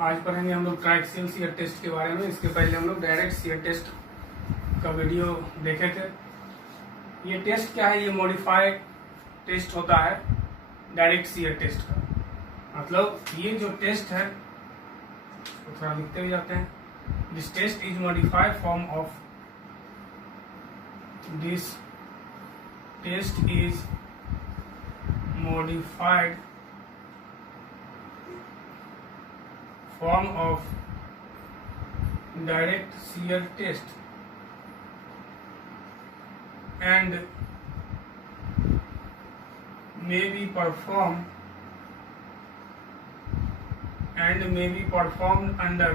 आज पढ़ेंगे हम लोग ट्राइक्सियल शियर टेस्ट के बारे में। इसके पहले हम लोग डायरेक्ट शियर टेस्ट का वीडियो देखे थे। ये टेस्ट क्या है? ये मॉडिफाइड टेस्ट होता है डायरेक्ट शियर टेस्ट का। मतलब ये जो टेस्ट है, तो थोड़ा लिखते हुए जाते हैं। This test is modified form of this test is modified form of direct shear test and may be performed under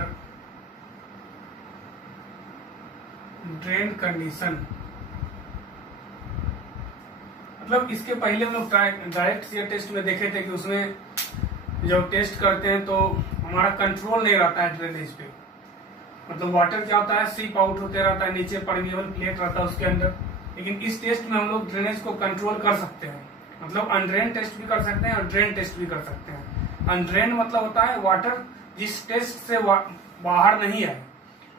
drained condition। मतलब इसके पहले हम लोग डायरेक्ट शियर टेस्ट में देखे थे कि उसमें जब टेस्ट करते हैं तो हमारा कंट्रोल नहीं रहता है ड्रेनेज पे। मतलब वाटर क्या होता है, सीप आउट होते रहता है, नीचे परमिएबल प्लेट रहता है उसके अंदर। लेकिन इस टेस्ट में हम लोग ड्रेनेज को कंट्रोल कर सकते हैं। मतलब अनड्रेन टेस्ट भी कर सकते हैं और ड्रेन टेस्ट भी कर सकते हैं। अनड्रेन मतलब होता है वाटर जिस टेस्ट से बाहर नहीं आए,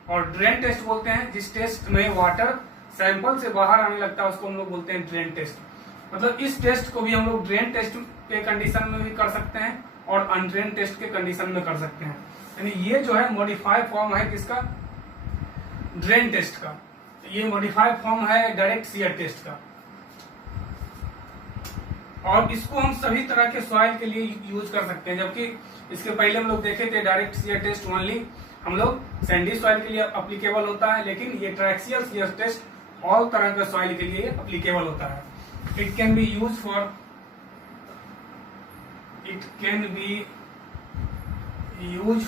और ड्रेन टेस्ट बोलते हैं जिस टेस्ट में वाटर सैंपल से बाहर आने लगता है, उसको हम लोग बोलते हैं ड्रेन टेस्ट। मतलब इस टेस्ट को भी हम लोग ड्रेन टेस्ट के कंडीशन में भी कर सकते हैं और अनड्रेन टेस्ट के कंडीशन में कर सकते हैं। यानी ये जो है मॉडिफाइड फॉर्म है किसका? ड्रेन टेस्ट का। ये मॉडिफाइड फॉर्म है डायरेक्ट शियर टेस्ट का। और इसको हम सभी तरह के सॉइल के लिए यूज कर सकते हैं। जबकि इसके पहले हम लोग देखे थे डायरेक्ट शियर टेस्ट ओनली हम लोग सैंडी सॉइल के लिए अप्लीकेबल होता है, लेकिन ये ट्राइक्सियल शियर टेस्ट ऑल तरह के सॉइल के लिए अप्लीकेबल होता है। It can be used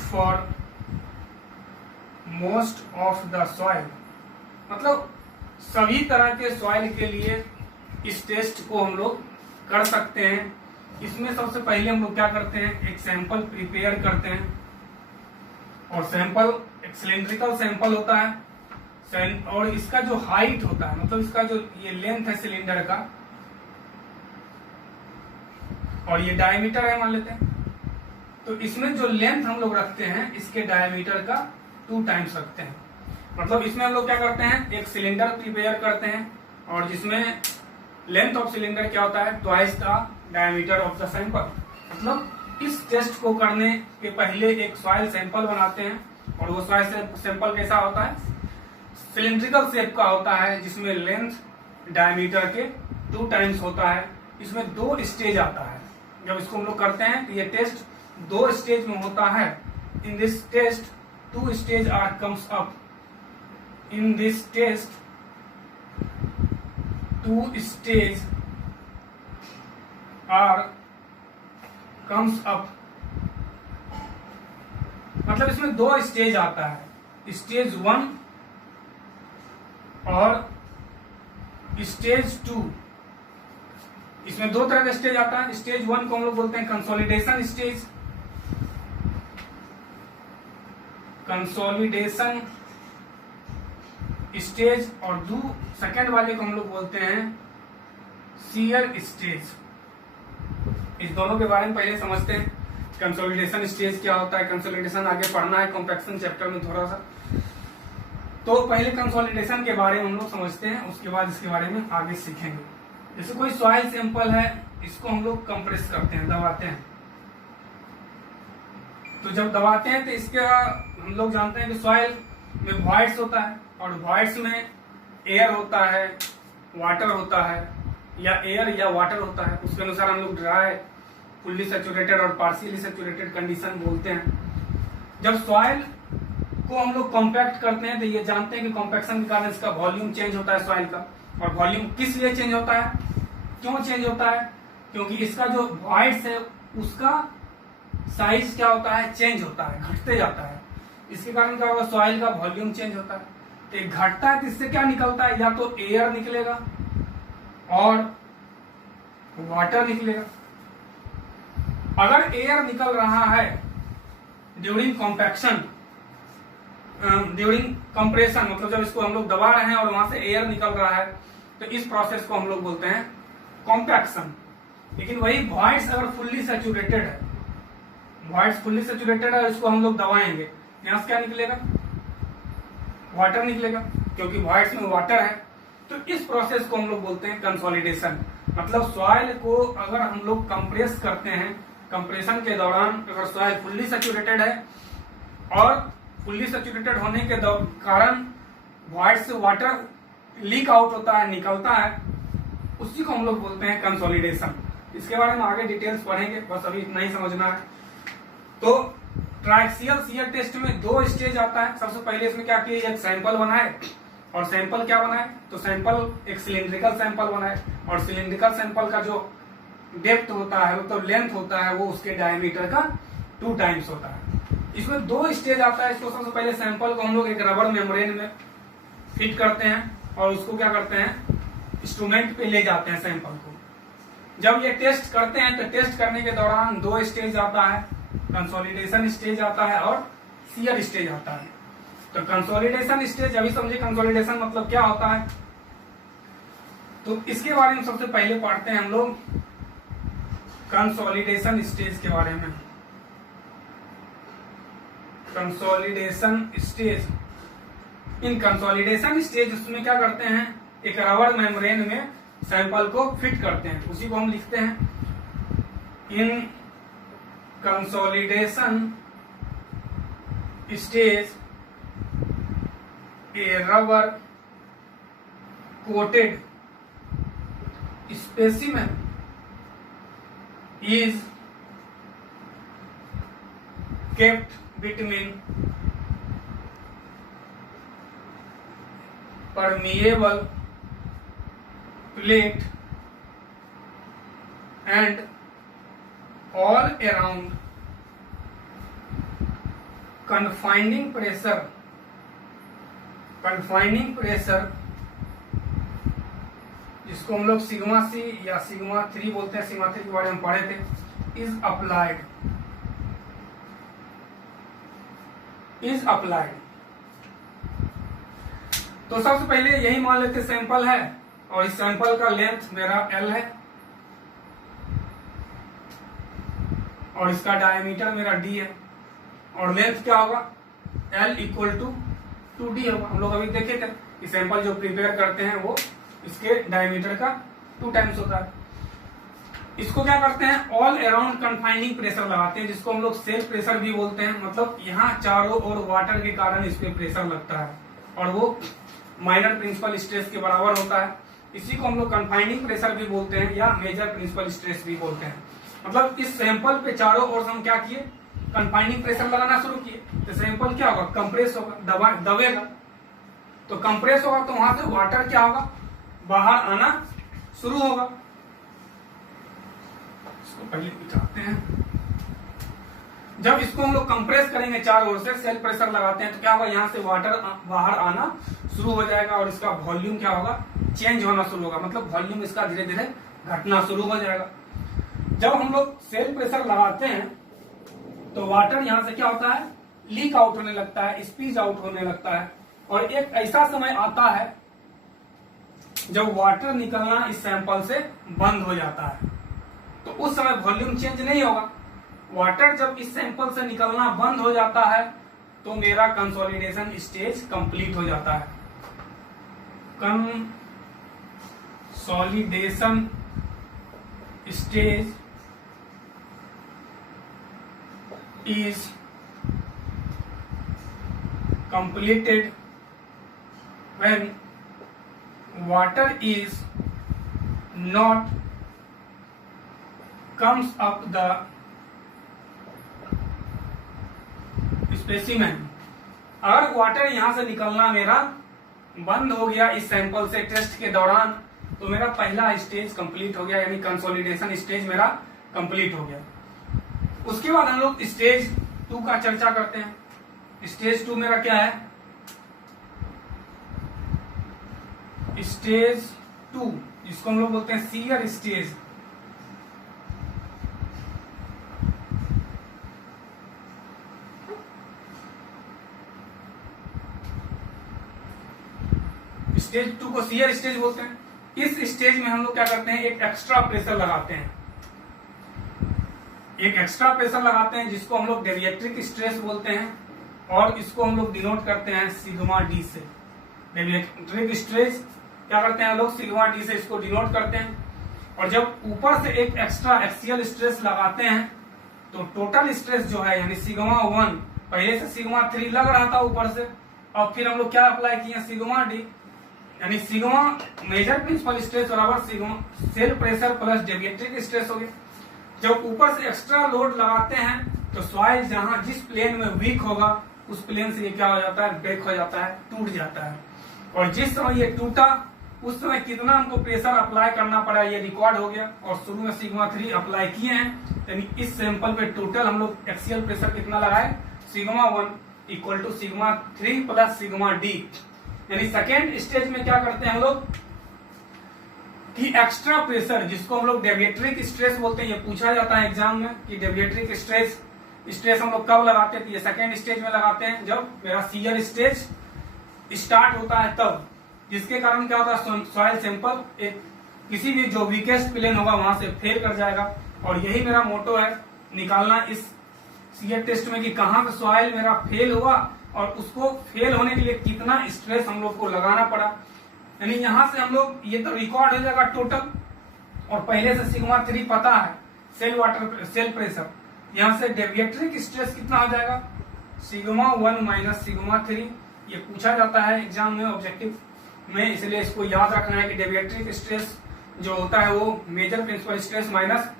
for most of the soil। मतलब सभी तरह के सॉइल के लिए इस टेस्ट को हम लोग कर सकते हैं। इसमें सबसे पहले हम लोग क्या करते हैं, एक सैंपल प्रिपेयर करते हैं। और सैंपल एक सिलिंड्रिकल सैंपल होता है, और इसका जो हाइट होता है, मतलब इसका जो ये लेंथ है सिलेंडर का, और ये डायमीटर है मान लेते हैं। तो इसमें जो लेंथ हम लोग रखते हैं इसके डायमीटर का 2 टाइम्स रखते हैं। मतलब इसमें हम लोग क्या करते हैं, एक सिलेंडर प्रिपेयर करते हैं, और जिसमें लेंथ ऑफ सिलेंडर क्या होता है, twice the diameter of the sample. मतलब इस टेस्ट को करने के पहले एक सॉइल सैंपल बनाते हैं, और वो सॉइल सैंपल कैसा होता है, सिलिंड्रिकल शेप का होता है, जिसमें लेंथ डायमीटर के 2 टाइम्स होता है। इसमें 2 स्टेज आता है। जब इसको हम लोग करते हैं तो ये टेस्ट 2 स्टेज में होता है। In this test 2 stage are comes up. In this test 2 stage are comes up. मतलब इसमें 2 स्टेज आता है, स्टेज 1 और स्टेज 2। इसमें 2 तरह का स्टेज आता है। स्टेज 1 को हम लोग बोलते हैं कंसोलिडेशन स्टेज। Consolidation stage. और सेकेंड वाले को हम लोग बोलते हैं शियर स्टेज। इस दोनों के बारे में पहले समझते हैं। कंसोलिडेशन स्टेज क्या होता है, कंसोलिडेशन आगे पढ़ना है कॉम्पैक्शन चैप्टर में थोड़ा सा। तो पहले कंसोलिडेशन के बारे में हम लोग समझते हैं, उसके बाद इसके बारे में आगे सीखेंगे। जैसे कोई सॉइल सैंपल है, इसको हम लोग कंप्रेस करते हैं, दबाते हैं। तो जब दबाते हैं तो इसका हम लोग जानते हैं कि सॉइल में वॉइड्स होता है, और वॉइड्स में एयर होता है, वाटर होता है, या एयर या वाटर होता है। उसके अनुसार हम लोग ड्राई, फुल्ली सैचुरेटेड और पार्शियली सैचुरेटेड कंडीशन बोलते हैं। जब सॉइल को हम लोग कॉम्पैक्ट करते हैं तो ये जानते हैं कि कॉम्पैक्शन के कारण इसका वॉल्यूम चेंज होता है सॉइल का। और वॉल्यूम किस लिए चेंज होता है, क्यों चेंज होता है? क्योंकि इसका जो वॉइड्स है उसका साइज क्या होता है, चेंज होता है, घटते जाता है। इसके कारण क्या होगा, सॉइल का वॉल्यूम चेंज होता है। तो घटता है तो इससे क्या निकलता है, या तो एयर निकलेगा और वाटर निकलेगा। अगर एयर निकल रहा है ड्यूरिंग कॉम्पैक्शन, ड्यूरिंग कंप्रेशन, मतलब जब इसको हम लोग दबा रहे हैं और वहां से एयर निकल रहा है, तो इस प्रोसेस को हम लोग बोलते हैं कॉम्पैक्शन। लेकिन वही वॉइड्स अगर फुल्ली सैचुरेटेड है, व्हाइट्स फुल्ली सैचुरेटेड है, इसको हम लोग दबाएंगे, यहाँ से क्या निकलेगा, वाटर निकलेगा, क्योंकि व्हाइट्स में वाटर है। तो इस प्रोसेस को हम लोग बोलते हैं कंसोलिडेशन। मतलब सॉइल को अगर हम लोग कंप्रेस करते हैं, कंप्रेशन के दौरान अगर सॉइल फुल्ली सैचुरेटेड है और फुल्ली सैचुरेटेड होने के कारण व्हाइट से वाटर लीक आउट होता है, निकलता है, उसी को हम लोग बोलते हैं कंसोलिडेशन। इसके बारे में आगे डिटेल्स पढ़ेंगे, बस अभी इतना ही समझना है। तो ट्राइक्सियल शियर टेस्ट में 2 स्टेज आता है। सबसे पहले इसमें क्या किया, एक सैंपल बनाए, और सैंपल क्या बनाए, तो सैंपल एक सिलिंड्रिकल सैंपल बनाए, और सिलिंड्रिकल सैंपल का जो डेप्थ होता है, वो तो लेंथ होता है, वो उसके डायमीटर का 2 टाइम्स होता है। इसमें 2 स्टेज आता है। इसको सबसे पहले सैंपल को हम लोग एक रबर मेम्ब्रेन में फिट करते हैं, और उसको क्या करते हैं, इंस्ट्रूमेंट पे ले जाते हैं सैंपल को। जब ये टेस्ट करते हैं तो टेस्ट करने के दौरान 2 स्टेज आता है, कंसोलिडेशन स्टेज आता है और शियर स्टेज आता है। तो कंसोलिडेशन स्टेज अभी समझे, कंसोलिडेशन मतलब क्या होता है, तो इसके बारे में सबसे पहले पढ़ते हैं हम लोग कंसोलिडेशन स्टेज के बारे में। Consolidation stage, in consolidation stage उसमें क्या करते हैं, एक रबर मेम्ब्रेन में सैंपल को फिट करते हैं, उसी को हम लिखते हैं in consolidation stage a rubber coated specimen is kept between permeable plate and all around confining pressure जिसको हम लोग सिग्मा सी या सिग्मा 3 बोलते हैं, सिग्मा 3 के बारे में पढ़े थे, इज अप्लाइड। तो सबसे पहले यही मान लेते सैंपल है, और इस सैंपल का लेंथ मेरा L है और इसका डायमीटर मेरा D है, और लेंथ क्या होगा, L इक्वल टू 2D होगा। हम लोग अभी देखे थे कि सैंपल जो प्रिपेयर करते हैं वो इसके डायमीटर का 2 टाइम्स होता है। इसको क्या करते हैं, ऑल अराउंड कन्फाइनिंग प्रेशर लगाते हैं, जिसको हम लोग सेल्फ प्रेशर भी बोलते हैं। मतलब यहाँ चारों ओर वाटर के कारण इस पे प्रेशर लगता है, और वो माइनर प्रिंसिपल स्ट्रेस के बराबर होता है। इसी को हम लोग कन्फाइनिंग प्रेशर भी बोलते हैं या मेजर प्रिंसिपल स्ट्रेस भी बोलते हैं। मतलब इस सैंपल पे चारों ओर हम क्या किए, कन्फाइनिंग प्रेशर लगाना शुरू किए, तो सैंपल क्या होगा, कंप्रेस होगा, दबेगा। तो कंप्रेस होगा तो वहां से वाटर क्या होगा, बाहर आना शुरू होगा। इसको पहले मिटाते हैं। जब इसको हम लोग कंप्रेस करेंगे चारों ओर से, सेल्फ प्रेशर लगाते हैं, तो क्या होगा, यहाँ से वाटर बाहर आना शुरू हो जाएगा, और इसका वॉल्यूम क्या होगा, चेंज होना शुरू होगा। मतलब वॉल्यूम इसका धीरे धीरे घटना शुरू हो जाएगा। जब हम लोग सेल्फ प्रेशर लगाते हैं तो वाटर यहाँ से क्या होता है, लीक आउट होने लगता है, स्पीज आउट होने लगता है। और एक ऐसा समय आता है जब वाटर निकलना इस सैंपल से बंद हो जाता है, तो उस समय वॉल्यूम चेंज नहीं होगा। वाटर जब इस सैंपल से निकलना बंद हो जाता है तो मेरा कंसोलिडेशन स्टेज कंप्लीट हो जाता है। Consolidation stage is completed when water is not comes up the specimen। अगर वाटर यहां से निकलना मेरा बंद हो गया इस सैंपल से टेस्ट के दौरान, तो मेरा पहला स्टेज कंप्लीट हो गया, यानी कंसोलिडेशन स्टेज मेरा कंप्लीट हो गया। उसके बाद हम लोग स्टेज 2 का चर्चा करते हैं। स्टेज 2 मेरा क्या है, स्टेज 2 जिसको हम लोग बोलते हैं शियर स्टेज। स्टेज 2 को शियर स्टेज बोलते हैं। इस स्टेज में हम लोग क्या करते हैं, एक एक्स्ट्रा प्रेशर लगाते हैं। एक एक्स्ट्रा प्रेशर लगाते हैं जिसको हम लोग डेविएट्रिक स्ट्रेस बोलते हैं, और इसको हम लोग डिनोट करते हैं सिग्मा डी से। डेविएट्रिक स्ट्रेस क्या करते हैं हम लोग, सिग्मा डी से इसको डिनोट करते हैं। और जब ऊपर से एक एक्स्ट्रा एक्सियल स्ट्रेस लगाते हैं तो टोटल स्ट्रेस जो है यानी सिग्मा 1, पहले से सिग्मा 3 लग रहा था ऊपर से, और फिर हम लोग क्या अप्लाई किए, सिग्मा डी, यानी सिग्मा मेजर प्रिंसिपल स्ट्रेस बराबर sigma cell pressure plus deviatoric stress हो गया। जब ऊपर से एक्स्ट्रा लोड लगाते हैं तो सॉइल जहां जिस प्लेन में वीक होगा उस प्लेन से ये क्या हो जाता है, ब्रेक हो जाता है, टूट जाता है। और जिस समय ये टूटा उस समय कितना हमको प्रेशर अप्लाई करना पड़ा ये रिकॉर्ड हो गया, और शुरू में सिग्मा 3 अप्लाई किए हैं, यानी इस सैंपल पे टोटल हम लोग एक्सियल प्रेशर कितना लगाए, sigma 1 equal to sigma 3 plus sigma d. यानी सेकेंड स्टेज में क्या करते हैं हम लोग कि एक्स्ट्रा प्रेशर जिसको हम लोग डेविएट्रिक स्ट्रेस बोलते हैं, ये पूछा जाता है एग्जाम में कि डेविएट्रिक स्ट्रेस हम लोग कब लगाते हैं, तो ये सेकेंड स्टेज में लगाते हैं जब मेरा शियर स्टेज स्टार्ट होता है तब, जिसके कारण क्या होता है, सॉइल सैंपल एक किसी भी जो वीकेस्ट प्लेन होगा वहां से फेल कर जाएगा। और यही मेरा मोटो है निकालना इस शियर टेस्ट में कि कहां पे सॉइल मेरा फेल हुआ और उसको फेल होने के लिए कितना स्ट्रेस हम लोग को लगाना पड़ा। यानी यहां से हम लोग ये तो रिकॉर्ड हो जाएगा टोटल, और पहले से सिग्मा 3 पता है सेल प्रेशर, यहां से डेविएट्रिक स्ट्रेस कितना हो जाएगा, सिग्मा 1 माइनस सिग्मा 3। ये पूछा जाता है एग्जाम में ऑब्जेक्टिव में, इसलिए इसको याद रखना है कि डेविएट्रिक स्ट्रेस जो होता है वो major principal stress minus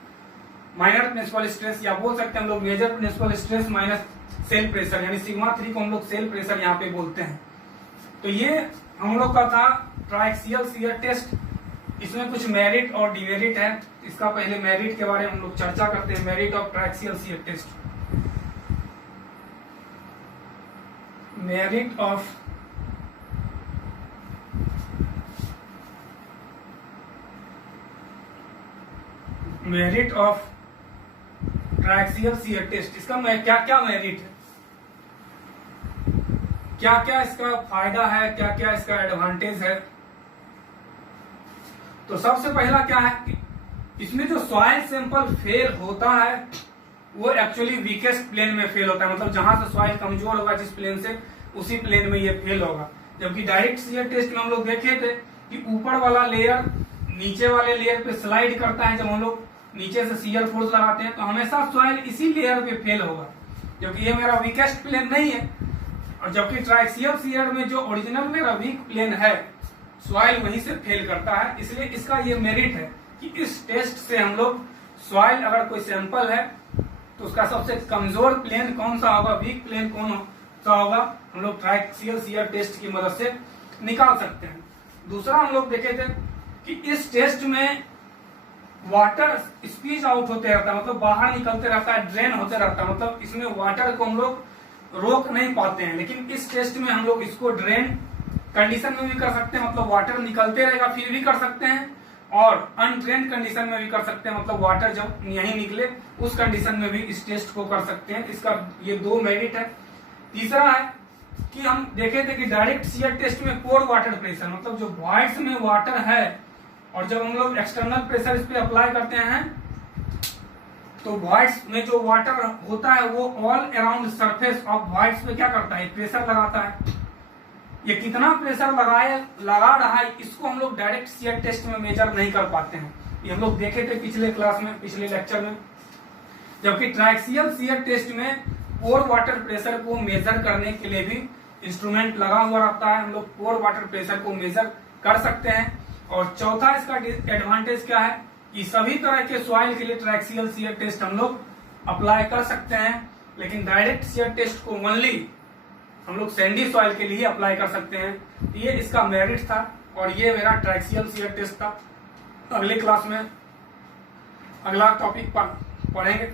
minor principal stress, या बोल सकते हैं हम लोग major principal stress minus cell pressure, यानी सिग्मा 3 को हम लोग सेल प्रेशर यहाँ पे बोलते हैं। तो ये हम लोग का था ट्राइक्सियल शियर टेस्ट। इसमें कुछ मेरिट और डिमेरिट है, इसका पहले मेरिट के बारे में हम लोग चर्चा करते हैं। Merit of triaxial shear test, merit of triaxial shear test, इसका क्या क्या मेरिट है, क्या क्या इसका फायदा है, क्या क्या इसका एडवांटेज है। तो सबसे पहला क्या है कि इसमें जो सॉइल सैंपल फेल होता है वो एक्चुअली वीकेस्ट प्लेन में फेल होता है, मतलब जहां से सॉइल कमजोर होगा जिस प्लेन से उसी प्लेन में ये फेल होगा। जबकि डायरेक्ट शियर टेस्ट में हम लोग देखे थे कि ऊपर वाला लेयर नीचे वाले लेयर पे स्लाइड करता है, जब हम लोग नीचे से शियर फोर्स लगाते हैं तो हमेशा सॉइल इसी लेयर पे फेल होगा, क्योंकि ये मेरा वीकेस्ट प्लेन नहीं है। और जबकि ट्राइक्सियल शियर में जो ओरिजिनल मेरा वीक प्लेन है सॉइल वहीं से फेल करता है, इसलिए इसका ये मेरिट है कि इस टेस्ट से हम लोग सॉइल अगर कोई सैंपल है तो उसका सबसे कमजोर प्लेन कौन सा होगा, वीक प्लेन कौन सा होगा, हम लोग ट्राइक्सियल शियर टेस्ट की मदद से निकाल सकते हैं। दूसरा हम लोग देखे थे कि इस टेस्ट में वाटर स्पीच आउट होते रहता है, मतलब बाहर निकलते रहता है, ड्रेन होते रहता है, मतलब इसमें वाटर को हम लोग रोक नहीं पाते हैं। लेकिन इस टेस्ट में हम लोग इसको ड्रेन कंडीशन में भी कर सकते हैं, मतलब वाटर निकलते रहेगा फिर भी कर सकते हैं, और अनड्रेन कंडीशन में भी कर सकते हैं, मतलब वाटर जब यहीं निकले उस कंडीशन में भी इस टेस्ट को कर सकते हैं। इसका ये 2 मेरिट है। तीसरा है कि हम देखे थे कि डायरेक्ट शियर टेस्ट में पोर वाटर प्रेशर, मतलब जो वॉइड्स में वाटर है और जब हम लोग एक्सटर्नल प्रेशर इस पे अप्लाई करते हैं तो वॉइड्स में जो वाटर होता है वो all around surface of voids पे क्या करता है, प्रेशर लगाता है। ये कितना प्रेशर लगा रहा है इसको हम लोग डायरेक्ट शियर टेस्ट में मेजर नहीं कर पाते हैं, ये हम लोग देखे थे पिछले क्लास में, पिछले लेक्चर में। जबकि ट्राइक्सियल शियर टेस्ट में पोर वाटर प्रेशर को मेजर करने के लिए भी इंस्ट्रूमेंट लगा हुआ रहता है, हम लोग पोर वाटर प्रेशर को मेजर कर सकते हैं। और चौथा इसका एडवांटेज क्या है कि सभी तरह के सॉइल के लिए ट्राइक्सियल शियर टेस्ट हम लोग अप्लाई कर सकते हैं, लेकिन डायरेक्ट शियर टेस्ट को ओनली हम लोग सैंडी सॉइल के लिए अप्लाई कर सकते हैं। ये इसका मेरिट था और ये मेरा ट्राइक्सियल शियर टेस्ट था। अगले क्लास में अगला टॉपिक पढ़ेंगे।